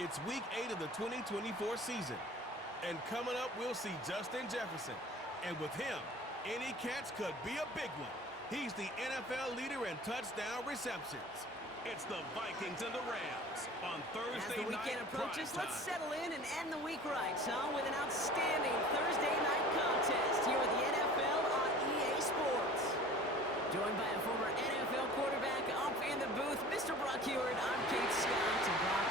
It's week 8 of the 2024 season. And coming up, we'll see Justin Jefferson. And with him, any catch could be a big one. He's the NFL leader in touchdown receptions. It's the Vikings and the Rams on Thursday night. As the weekend approaches, let's settle in and end the week right, son, with an outstanding Thursday night contest here at the NFL on EA Sports. Joined by a former NFL quarterback up in the booth, Mr. Brock Heward. I'm Kate Scott. And Brock,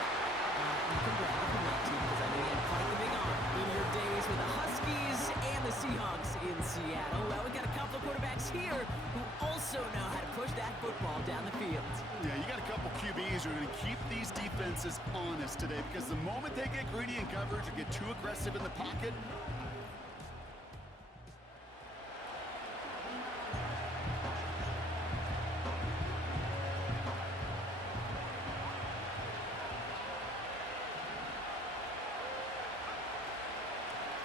you can brag if you want to, because I know you had quite the big arm in your days with the Huskies and the Seahawks in Seattle. Well, we got a couple of quarterbacks here who also know how to push that football down the field. Yeah, you got a couple QBs who are going to keep these defenses honest today, because the moment they get greedy in coverage or get too aggressive in the pocket,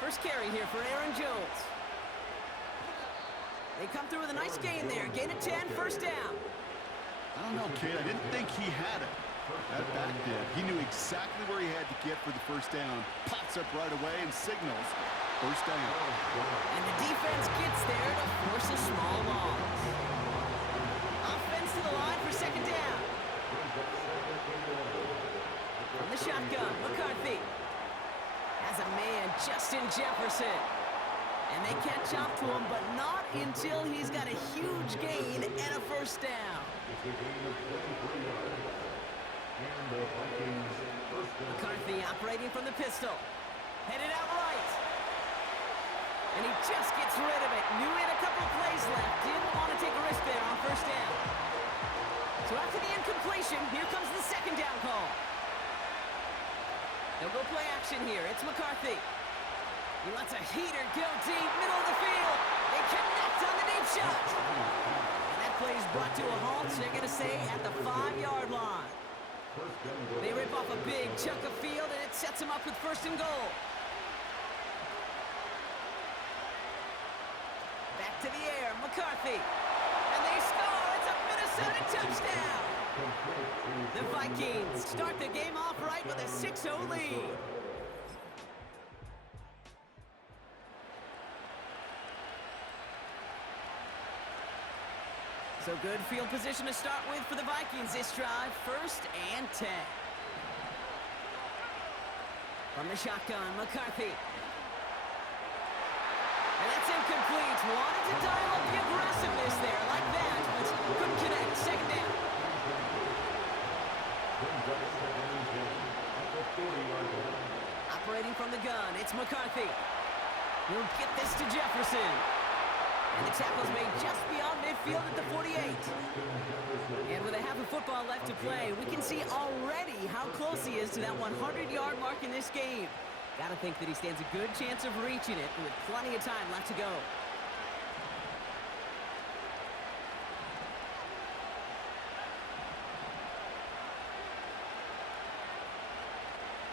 first carry here for Aaron Jones. They come through with a nice gain there. Gain of 10, first down. I don't know, Kate. I didn't think he had it. That back did. He knew exactly where he had to get for the first down. Pops up right away and signals first down. And the defense gets there to force a small loss. Offense to the line for second down. From the shotgun, McCarthy. Has a man, Justin Jefferson. And they catch up to him, but not until he's got a huge gain and a first down. McCarthy operating from the pistol. Headed out right. And he just gets rid of it. Knew he had a couple of plays left. Didn't want to take a risk there on first down. So after the incompletion, here comes the second down call. They'll go play action here. It's McCarthy. He lets a heater go deep, middle of the field. They connect on the deep shot. And that play is brought to a halt, so they're going to say at the 5-yard line. They rip off a big chunk of field, and it sets them up with first and goal. Back to the air, McCarthy. And they score. It's a Minnesota touchdown. The Vikings start the game off right with a 6-0 lead. So good field position to start with for the Vikings this drive. First and 10. From the shotgun, McCarthy. And that's incomplete. Wanted to dial up the aggressiveness there like that, but couldn't connect. Second down. Operating from the gun, it's McCarthy. He'll get this to Jefferson. And the tackle's made just beyond midfield at the 48. And with a half of football left to play, we can see already how close he is to that 100-yard mark in this game. Gotta think that he stands a good chance of reaching it with plenty of time left to go.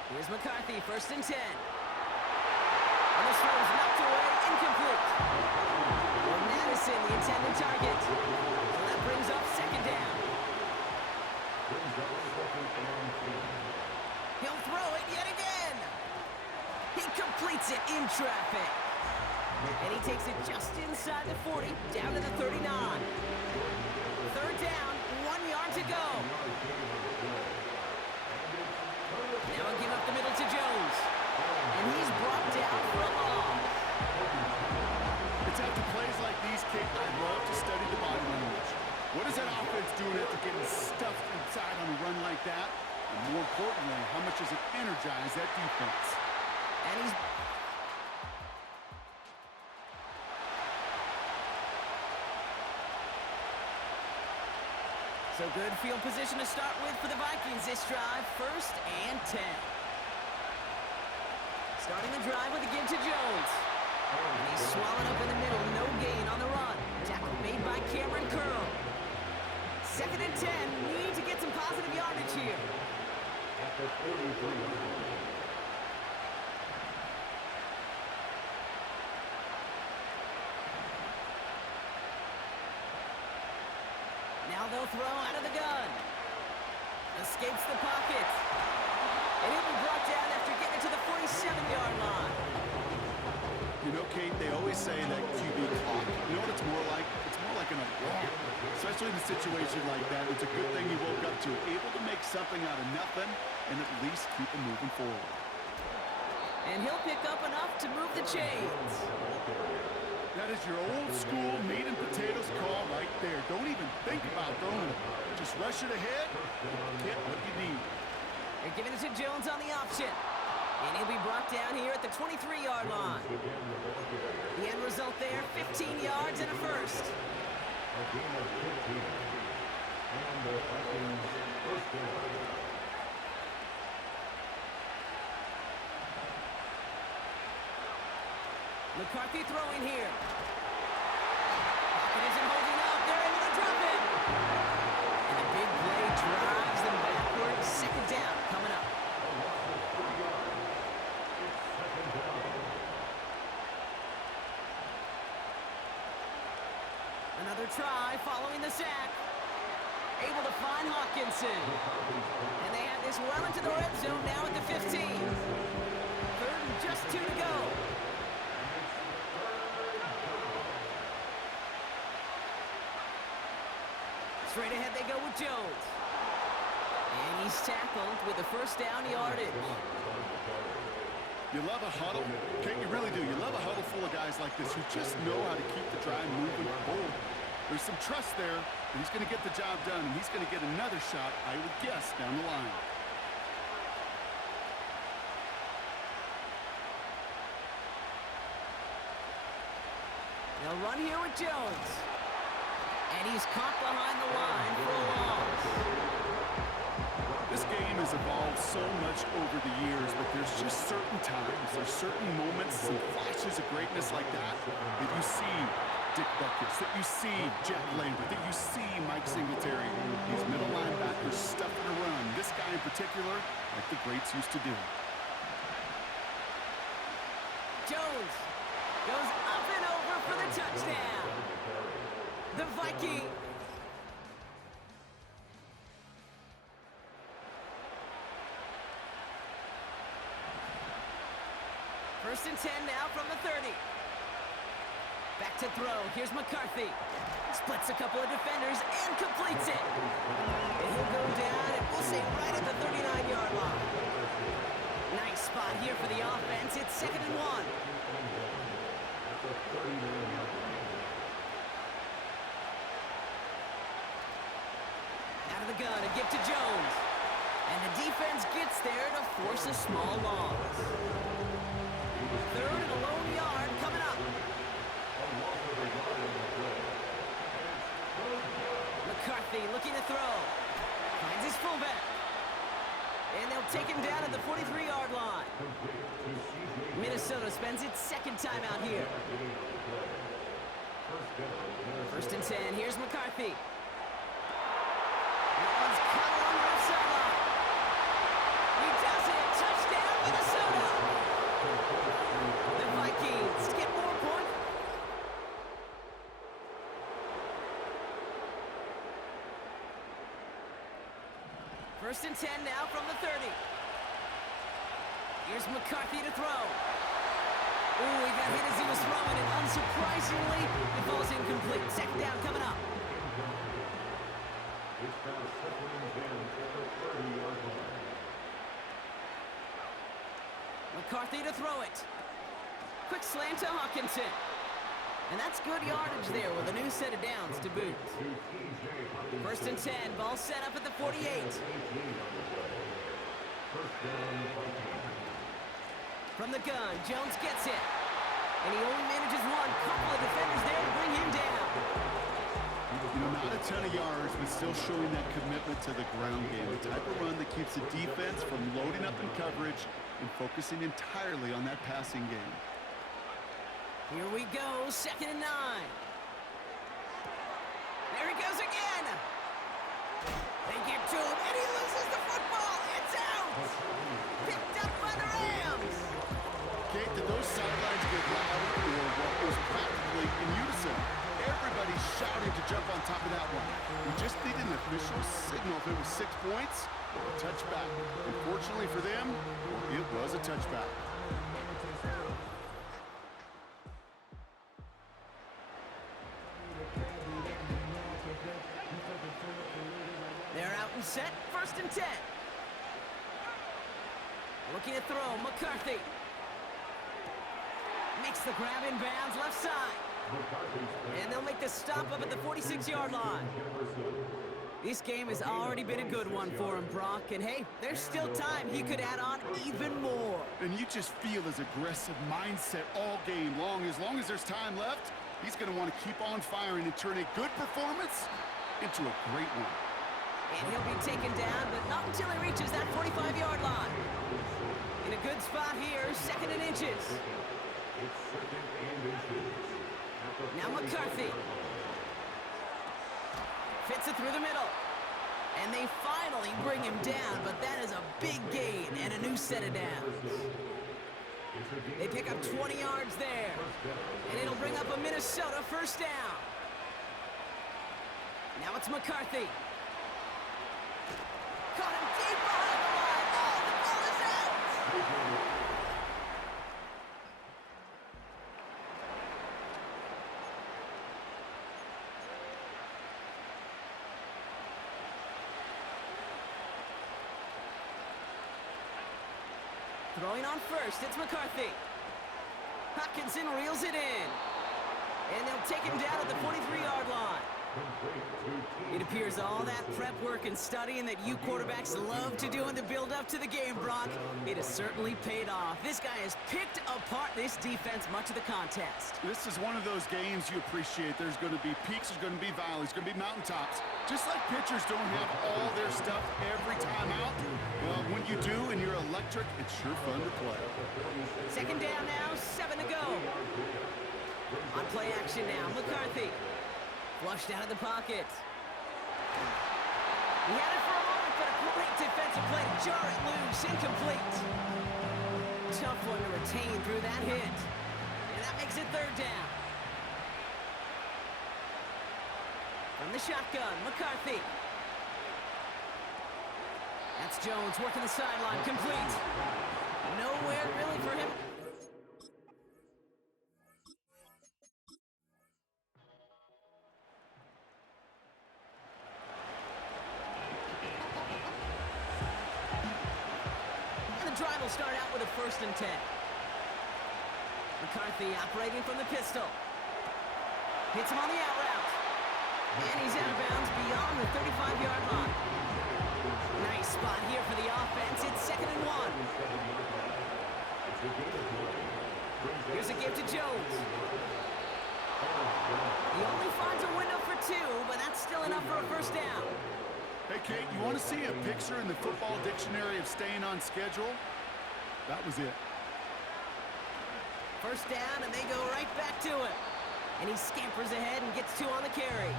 Here's McCarthy, first and 10. And this throw is knocked away, incomplete. Addison, the intended target. So that brings up second down. He'll throw it yet again. He completes it in traffic. And he takes it just inside the 40, down to the 39. Third down, 1 yard to go. Now he'll give up the middle to Jones. And he's brought down for a loss. it's after plays like these, Kate, I love to study the body language. What is that offense doing after getting stuffed inside on a run like that? And more importantly, how much does it energize that defense? And he's... So good field position to start with for the Vikings this drive. First and 10. Starting the drive with a give to Jones. And he's swallowed up in the middle. No gain on the run. Tackle made by Cameron Curl. Second and 10. Need to get some positive yardage here. Now they'll throw out of the gun. Escapes the pocket. And it will 5-yard line. You know, Kate, they always say that QB clock. You know what it's more like? It's more like an alarm. Especially in a situation like that. It's a good thing he woke up to. Able to make something out of nothing and at least keep him moving forward. And he'll pick up enough to move the chains. That is your old school meat and potatoes call right there. Don't even think about throwing it. Just rush it ahead and get what you need. They're giving it to Jones on the option. And he'll be brought down here at the 23-yard line. The end result there, 15 yards and a first. McCarthy throwing here. Pocket isn't holding up. They're able to drop it. And a big play drives them backwards. Second down coming up. Another try following the sack. Able to find Hawkinson. And they have this well into the red zone now at the 15. Third and just 2 to go. Straight ahead they go with Jones. And he's tackled with the first down yardage. You love a huddle. Kate, you really do. You love a huddle full of guys like this who just know how to keep the drive moving forward. There's some trust there, and he's going to get the job done, and he's going to get another shot, I would guess, down the line. They'll run here with Jones. And he's caught behind the line for a loss. This game has evolved so much over the years, but there's just certain times, there's certain moments and flashes of greatness like that that you see Dick Buckets, that you see Jack Lambert, that you see Mike Singletary, these middle linebackers stuffing a run. This guy in particular, like the greats used to do. Jones goes up and over for the touchdown. The Vikings. First and 10 now from the 30. Back to throw. Here's McCarthy. Splits a couple of defenders and completes it. And he'll go down, and we'll say right at the 39-yard line. Nice spot here for the offense. It's 2nd and 1. Out of the gun, a gift to Jones. And the defense gets there to force a small loss. 3rd and a lone yard coming up. McCarthy looking to throw. Finds his fullback. And they'll take him down at the 43-yard line. Minnesota spends its second time out here. First and 10. Here's McCarthy. That one's caught along the left sideline. He does it. Touchdown, Minnesota. The Vikings get more points. First and 10 now from the 30. Here's McCarthy to throw. Ooh, he got hit as he was throwing, and unsurprisingly, it falls incomplete. Second down coming up. McCarthy to throw it. Quick slant to Hawkinson. And that's good yardage there with a new set of downs to boot. First and 10, ball set up at the 48. From the gun, Jones gets it. And he only manages one. Couple of defenders there to bring him down. You know, not a ton of yards, but still showing that commitment to the ground game. The type of run that keeps the defense from loading up in coverage and focusing entirely on that passing game. Here we go, 2nd and 9. There he goes again. They get to him, and he loses the football. It's out. Picked up by the Rams. Kate, did those sidelines get loud or what was practically in unison? Everybody shouting to jump on top of that one. We just needed an official signal if it was 6 points or a touchback. Unfortunately for them, it was a touchback. They're out and set, 1st and 10. Looking to throw, McCarthy. Makes the grab in bounds, left side. And they'll make the stop up at the 46-yard line. This game has already been a good one for him, Brock. And hey, there's still time. He could add on even more. And you just feel his aggressive mindset all game long. As long as there's time left, he's going to want to keep on firing and turn a good performance into a great one. And he'll be taken down, but not until he reaches that 45-yard line. In a good spot here, 2nd and inches. Now McCarthy. Fits it through the middle. And they finally bring him down, but that is a big gain and a new set of downs. They pick up 20 yards there. And it'll bring up a Minnesota 1st down. Now it's McCarthy. Caught him deep behind the line. Oh, the ball is out! Throwing on 1st, it's McCarthy. Hopkinson reels it in. And they'll take him down at the 43-yard line. It appears all that prep work and studying that you quarterbacks love to do in the build-up to the game, Brock, it has certainly paid off. This guy has picked apart this defense much of the contest. This is one of those games you appreciate. There's going to be peaks, there's going to be valleys, there's going to be mountaintops. Just like pitchers don't have all their stuff every time out, well, when you do and you're electric, it's sure fun to play. 2nd down now, 7 to go. On play action now, McCarthy. Flushed out of the pocket. He had it for a moment, but a great defensive play to jar it loose. Incomplete. Tough one to retain through that hit. And that makes it 3rd down. From the shotgun, McCarthy. That's Jones working the sideline. Complete. Nowhere really for him. Drive will start out with a 1st and 10. McCarthy operating from the pistol. Hits him on the out route. And he's out of bounds beyond the 35-yard line. Nice spot here for the offense. It's 2nd and 1. Here's a give to Jones. He only finds a window for 2, but that's still enough for a 1st down. Hey, Kate, you want to see a picture in the football dictionary of staying on schedule? That was it. 1st down, and they go right back to it. And he scampers ahead and gets 2 on the carry.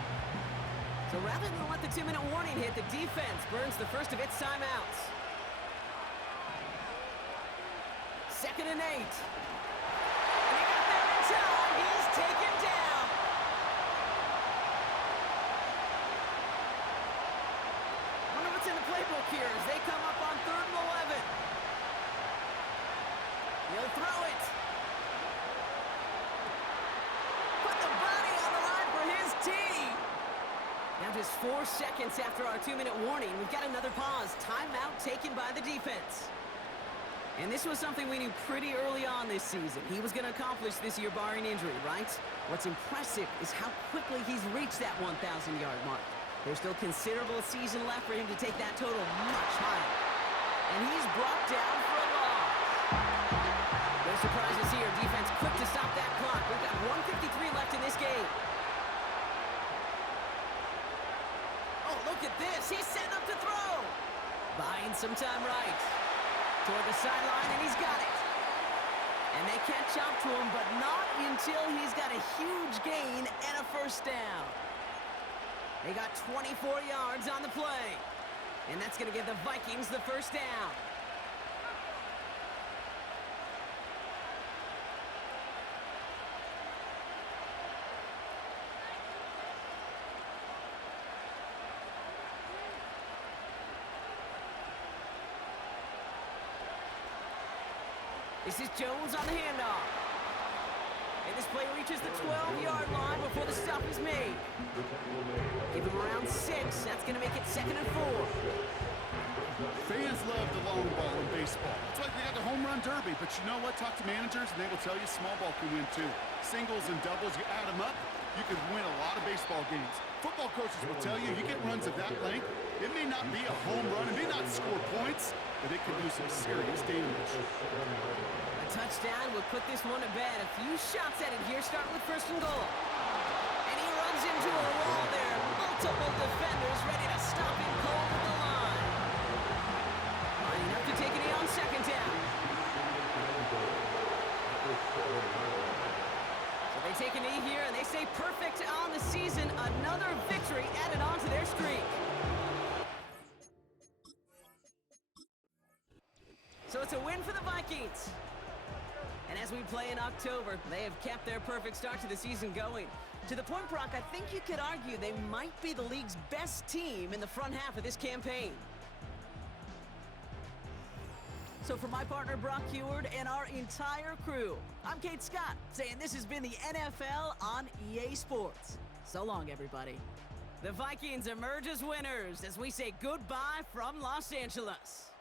So rather than let the 2-minute warning hit, the defense burns the first of its timeouts. 2nd and 8. And he got there in time. He's taken down. Wonder what's in the playbook here as they come up on 3rd and 11. He'll throw it. Put the body on the line for his team. Now just 4 seconds after our 2-minute warning, we've got another pause. Timeout taken by the defense. And this was something we knew pretty early on this season. He was going to accomplish this year barring injury, right? What's impressive is how quickly he's reached that 1,000-yard mark. There's still considerable season left for him to take that total much higher. And he's brought down for a loss. No surprises here. Defense quick to stop that clock. We've got 1:53 left in this game. Oh, look at this. He's setting up to throw. Buying some time right. Toward the sideline, and he's got it. And they catch up to him, but not until he's got a huge gain and a 1st down. They got 24 yards on the play. And that's going to give the Vikings the 1st down. This is Jones on the handoff. And this play reaches the 12-yard line before the stop is made. Give him around 6. That's going to make it 2nd and 4. Fans love the long ball in baseball. It's like they got the home run derby, but you know what? Talk to managers, and they will tell you small ball can win too. Singles and doubles, you add them up, you can win a lot of baseball games. Football coaches will tell you, you get runs of that length, it may not be a home run, it may not score points, but it can do some serious damage. A touchdown will put this one to bed. A few shots at it here, starting with 1st and goal. And he runs into a wall there. Multiple defenders ready to stop him cold at the line. Lining up to take a knee on 2nd down. So they take a knee here, and they stay perfect on the season. Another victory added on to their streak. So it's a win for the Vikings. And as we play in October, they have kept their perfect start to the season going. To the point, Brock, I think you could argue they might be the league's best team in the front half of this campaign. So for my partner, Brock Heward, and our entire crew, I'm Kate Scott, saying this has been the NFL on EA Sports. So long, everybody. The Vikings emerge as winners as we say goodbye from Los Angeles.